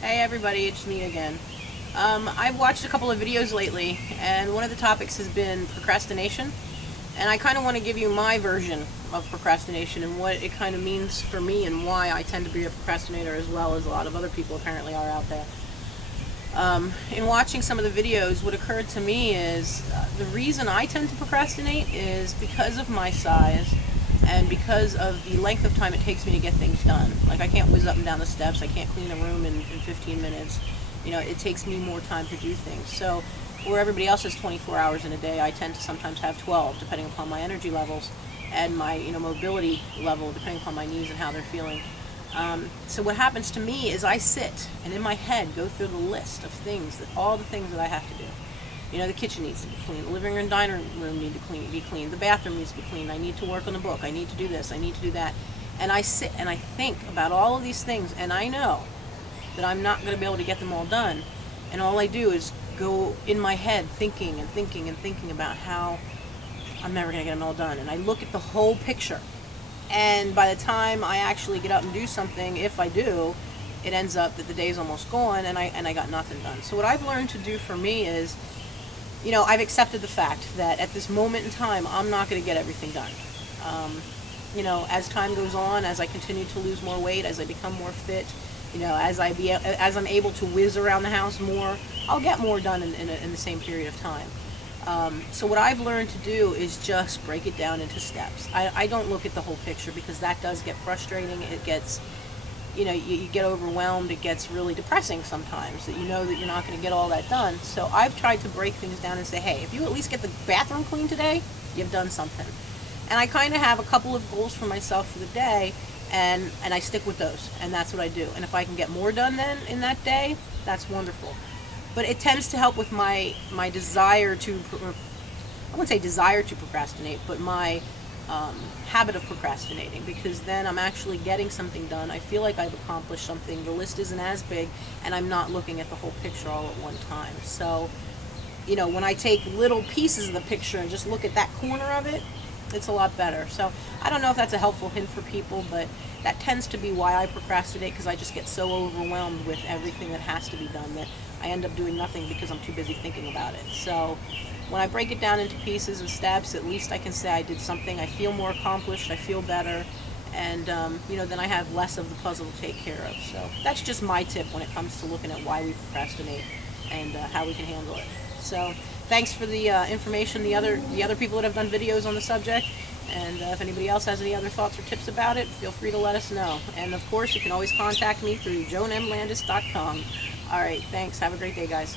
Hey everybody, it's me again. I've watched a couple of videos lately, and one of the topics has been procrastination. And I kind of want to give you my version of procrastination and what it kind of means for me and why I tend to be a procrastinator as well as a lot of other people apparently are out there. In watching some of the videos, what occurred to me is the reason I tend to procrastinate is because of my size and because of the length of time it takes me to get things done. Like, I can't whiz up and down the steps, I can't clean a room in 15 minutes. You know, it takes me more time to do things. So where everybody else has 24 hours in a day, I tend to sometimes have 12, depending upon my energy levels and my mobility level, depending upon my knees and how they're feeling. So what happens to me is I sit and in my head go through the list of things, all the things that I have to do. You know, the kitchen needs to be clean, the living room and dining room need to be clean, the bathroom needs to be clean, I need to work on a book, I need to do this, I need to do that. And I sit and I think about all of these things, and I know that I'm not going to be able to get them all done. And all I do is go in my head thinking and thinking and thinking about how I'm never going to get them all done. And I look at the whole picture. And by the time I actually get up and do something, if I do, it ends up that the day's almost gone and I got nothing done. So what I've learned to do for me is, I've accepted the fact that at this moment in time, I'm not going to get everything done. As time goes on, as I continue to lose more weight, as I become more fit, as I'm able to whiz around the house more, I'll get more done in the same period of time. So what I've learned to do is just break it down into steps. I don't look at the whole picture because that does get frustrating. It gets, you get overwhelmed. It gets really depressing sometimes that you know that you're not going to get all that done. So I've tried to break things down and say, hey, if you at least get the bathroom clean today, you've done something. And I kind of have a couple of goals for myself for the day, and I stick with those, and that's what I do. And if I can get more done then in that day, that's wonderful. But it tends to help with my desire to, I wouldn't say desire to procrastinate, but my habit of procrastinating, because then I'm actually getting something done. I feel like I've accomplished something. The list isn't as big, and I'm not looking at the whole picture all at one time. So, when I take little pieces of the picture and just look at that corner of it, it's a lot better. So I don't know if that's a helpful hint for people, but that tends to be why I procrastinate, because I just get so overwhelmed with everything that has to be done that I end up doing nothing because I'm too busy thinking about it. So when I break it down into pieces and steps, at least I can say I did something. I feel more accomplished, I feel better, and then I have less of the puzzle to take care of. So that's just my tip when it comes to looking at why we procrastinate and how we can handle it. So thanks for the information, the other people that have done videos on the subject, and if anybody else has any other thoughts or tips about it, feel free to let us know. And of course, you can always contact me through joanmlandis.com. All right, thanks. Have a great day, guys.